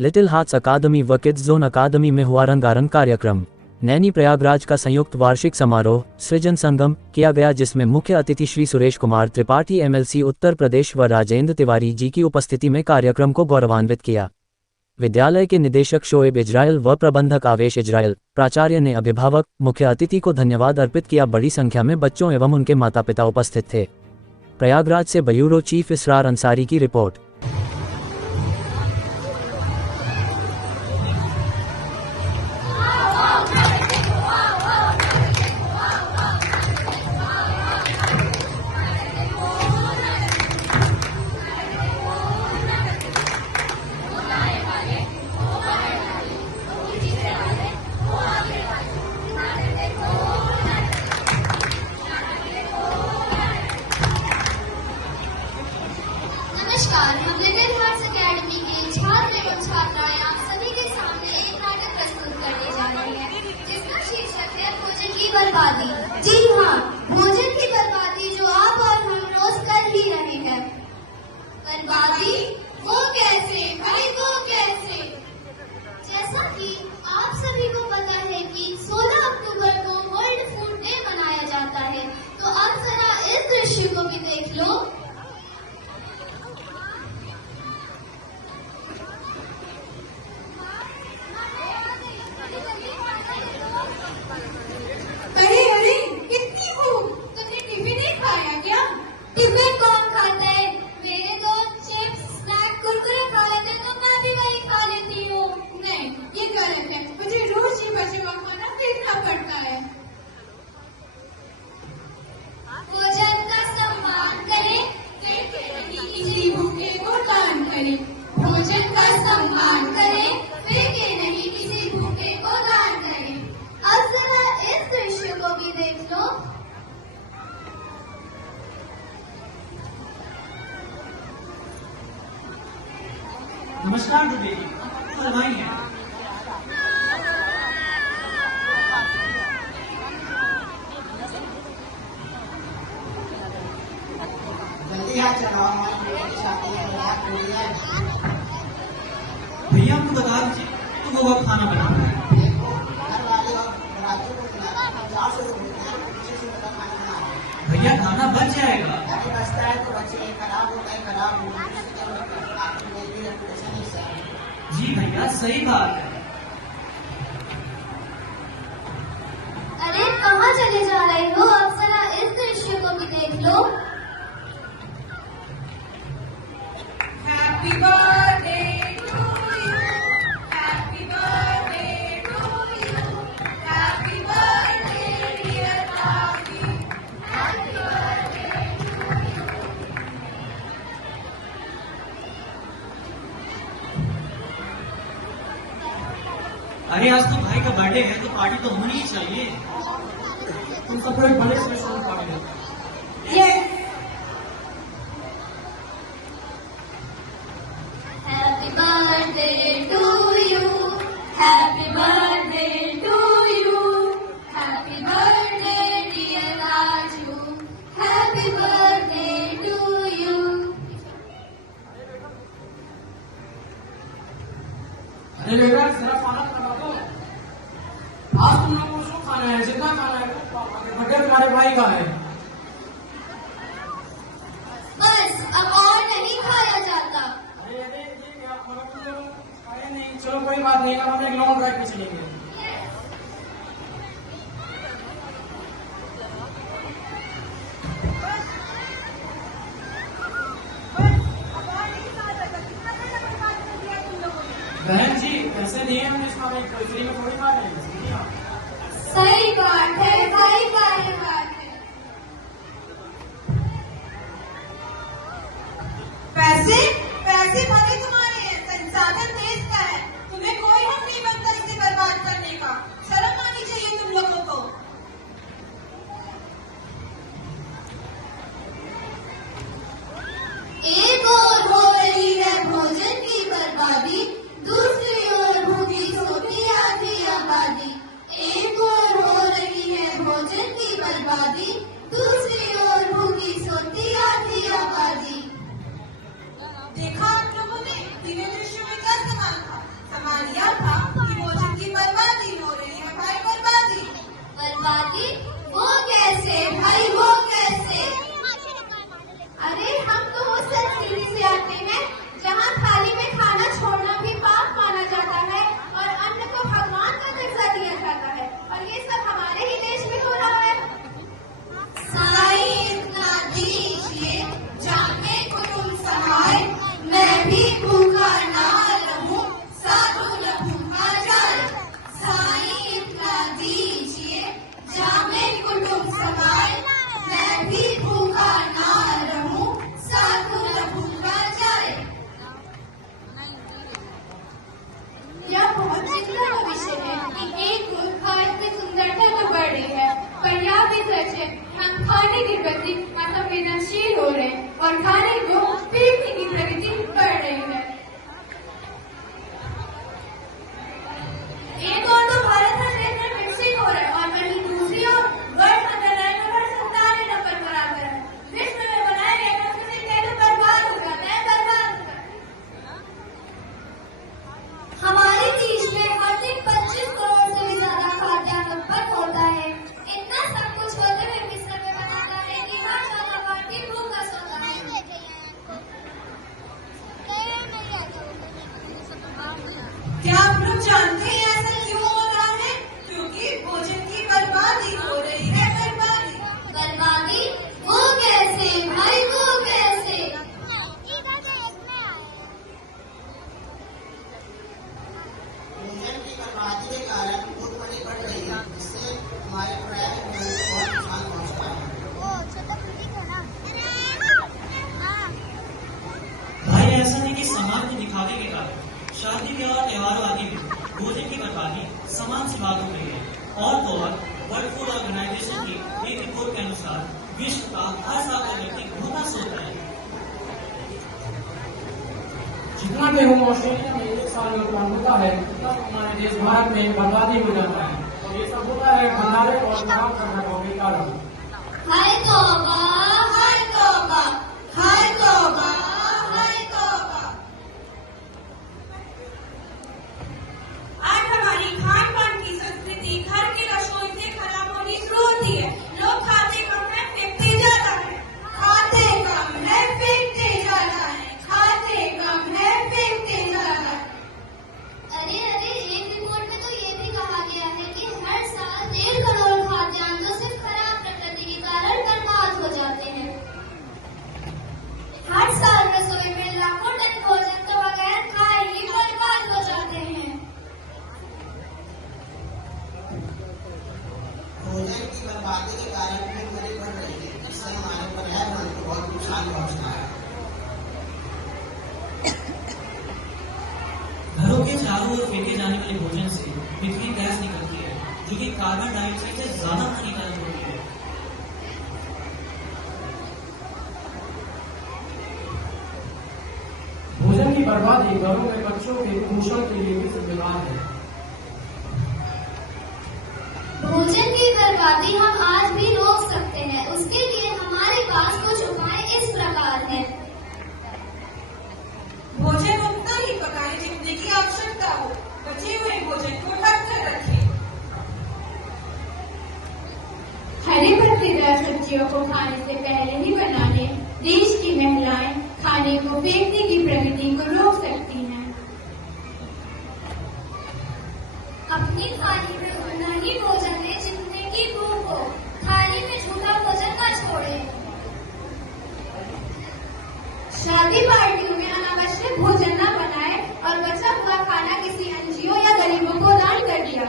Little hearts अकादमी व kids zone अकादमी में हुआ रंगारंग कार्यक्रम। नैनी प्रयागराज का संयुक्त वार्षिक समारोह सृजन संगम किया गया, जिसमें मुख्य अतिथि श्री सुरेश कुमार त्रिपाठी MLC उत्तर प्रदेश व राजेंद्र तिवारी जी की उपस्थिति में कार्यक्रम को गौरवान्वित किया। विद्यालय के निदेशक शोएब इजराइल व प्रबंधक आवेश इजराइल, प्राचार्य ने अभिभावक मुख्य अतिथि को धन्यवाद अर्पित किया। बड़ी संख्या में बच्चों एवं उनके माता पिता उपस्थित थे। प्रयागराज से ब्यूरो चीफ इसरार अंसारी की रिपोर्ट। नमस्कार, हम लिटिल हार्ट्स अकेडमी के छात्र एवं छात्राएं आप सभी के सामने एक नाटक प्रस्तुत करने जा रहे हैं, जिसका शीर्षक है भोजन की बर्बादी। जी हाँ, भोजन की बर्बादी जो आप और हम रोज कर ही रहे हैं। बर्बादी वो कैसे भाई, वो कैसे? जैसा कि आप सभी को पता है कि 16 अक्टूबर को वर्ल्ड फूड डे मनाया जाता है, तो आप जरा इस दृश्य को भी देख लो। टिफिन कौन खाता है? मेरे दोस्त चिप्स, स्नैक, कुरकुरे खा लेते हैं, तो मैं भी वही खा लेती हूँ। नहीं, ये गलत है। मुझे रोज ही बचे हुआ खाना फेंकना पड़ता है। भोजन का सम्मान करें, किसी भूखे को दान करें। भोजन का सम्मान करें, फेंके नहीं, किसी भूखे को दान करें। अब जरा इस दृश्य को भी देख लो। नमस्कार बेटी, फरमाइए। जल्दी हाथ चलाओ, हमारी बेटी की शादी है, रात हो रही है। भैया हमको बता दीजिए तो वो अब खाना बनाना है। देखो, घर वाले और बरातियों को खिलाना 50 से होता है, किसी से बता खाना बना रहे हैं। भैया खाना बच जाएगा। अभी बचता है तो बच्चे खराब हो गए, खराब हो गए, आपकी बेटी रेपुटेशन ही से। जी भैया, सही बात है। अरे कहाँ चले जा रहे हो? अब जरा इस दृश्य को भी देख लो। Happy birthday to you, happy birthday to you, happy birthday dear Rakhi, happy birthday to you. अरे आज तो भाई का बर्थडे है, तो पार्टी तो होनी ही चाहिए। तुम सब लोग बड़े से शुरू party. Yes, happy birthday to you, happy birthday to you, happy birthday dear Raju, happy birthday to you. अरे बेटा, जरा खाना खा दो। आज तुम लोगों को उसको खाना है, जितना खाना है बर्थडे तुम्हारे भाई का है। बस अब और नहीं खाया जाता। अरे अरे, ये क्या मतलब तुम लोग खाए नहीं? चलो कोई बात नहीं, अब हम एक लॉन्ग ड्राइव पे चलेंगे। बहन जी, पैसे दिए हमने इसका, फ्री में थोड़ी खा रहे हैं। सही बात है, सही बात है। पैसे पैसे भले तुम्हारे हैं, संसाधन देश का है, तुम्हें कोई हक नहीं बनता इसे बर्बाद करने का। शर्म आनी चाहिए तुम लोगों को। एक ओर हो रही है भोजन की बर्बादी, दूसरी ओर भूखी सोती आधी आबादी। एक ओर हो रही है भोजन की बर्बादी। हम खाने के प्रति असंवेदनशील हो रहे हैं और खाने को फेंकने की प्रवृत्ति बढ़ रही है। एक और तो भारत हर क्षेत्र में विकसित हो रहा है और वहीं दूसरी ओर वर्ल्ड अंडरलाइन में हर 47 नंबर पर आता है। विश्व में बनाए गए सबसे पहले बर्बाद हो जाता है, बर्बाद हो जाता है। हमारे देश में हर दिन 25 करोड़ से भी ज्यादा खाद्यान्न उत्पन्न होता है। इतना सब कुछ होते हुए मिस्र में बनाता है कि हर साल भारतीय भूखा सोता है। क्या आप लोग जानते हैं ऐसा क्यों हो रहा है? क्योंकि भोजन की बर्बादी हो रही है, बर्बादी। बर्बादी? वो कैसे भाई, वो कैसे? भोजन की बर्बादी के कारण भूखमरी बढ़ रही है, जिससे हमारे पर्यावरण को बहुत नुकसान पहुंचता है। भाई ऐसा नहीं कि समाज के दिखावे के कारण शादी ब्याह और त्योहारों आदि में भोजन की बर्बादी समान सी बात हो गई है। और तो और वर्ल्ड फूड ऑर्गेनाइजेशन की एक रिपोर्ट के अनुसार विश्व का हर 7वां व्यक्ति भूखा सोता है। जितना गेहूं ऑस्ट्रेलिया में एक साल में उत्पन्न होता है, उतना हमारे देश भारत में बर्बादी हो जाता है। और ये सब होता है भंडारे और खराब कर्नाटकों के कारण। हाय तौबा, हाय तौबा, हाय तौबा, हाय तौबा। आज हमारी खान पान की संस्कृति घर की रसोई से खराब होनी शुरू होती है। लोग खाते कम है, फेंकते ज्यादा है। खाते कम है, फेंकते ज्यादा है। खाते कम है, फेंकते ज्यादा है। अरे एक रिपोर्ट में तो ये भी कहा गया है कि हर साल 1.5 करोड़ खाद्यान्न तो सिर्फ खराब प्रकृति के कारण बर्बाद हो जाते हैं। हर साल रसोई में लाखों टन भोजन तो बगैर खाए ही बर्बाद हो जाते हैं। भोजन की बर्बादी के कारण भूखमरी बढ़ रही है, जिससे हमारे पर्यावरण को बहुत नुकसान पहुंचता है। घरों के चारों ओर फेंके जाने वाले भोजन से मीथेन गैस निकलती है, जो कि कार्बन डाइऑक्साइड से ज्यादा हानिकारक होती है। भोजन की बर्बादी घरों में बच्चों के पोषण के लिए भी जिम्मेदार है। भोजन की बर्बादी हम आज भी रोक सकते हैं। उसके लिए हमारे पास कुछ उपाय इस प्रकार हैं। भोजन उतना ही पकाएं जितने की आवश्यकता हो। बचे हुए भोजन को ढक कर रखें। हरे पत्तेदार सब्जियों को खाने से पहले ही बना लें। देश की महिलाएं खाने को फेंकने की प्रवृत्ति को रोक सकती हैं। अपनी थाली में उतना ही भोजन लें जितने की भूख हो। थाली में झूठा भोजन न छोड़ें। शादी पार्टियों में अनावश्यक भोजन न बनाएं और बचा हुआ खाना किसी एनजीओ या गरीबों को दान कर दिया।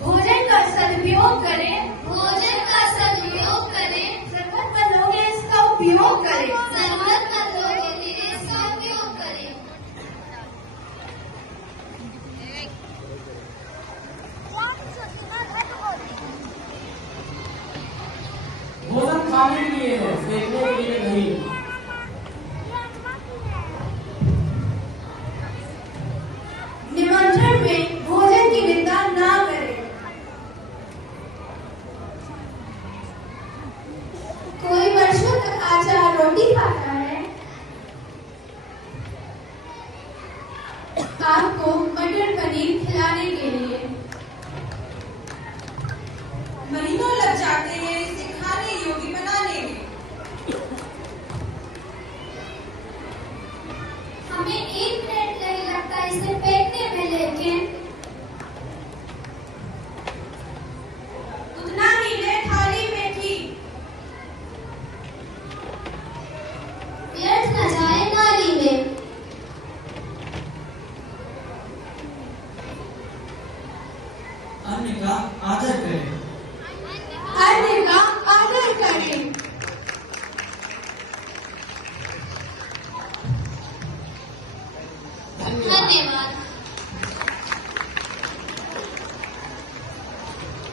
भोजन का सदुपयोग करें, भोजन का सदुपयोग करें। जरूरतमंद लोग इसका उपयोग करें।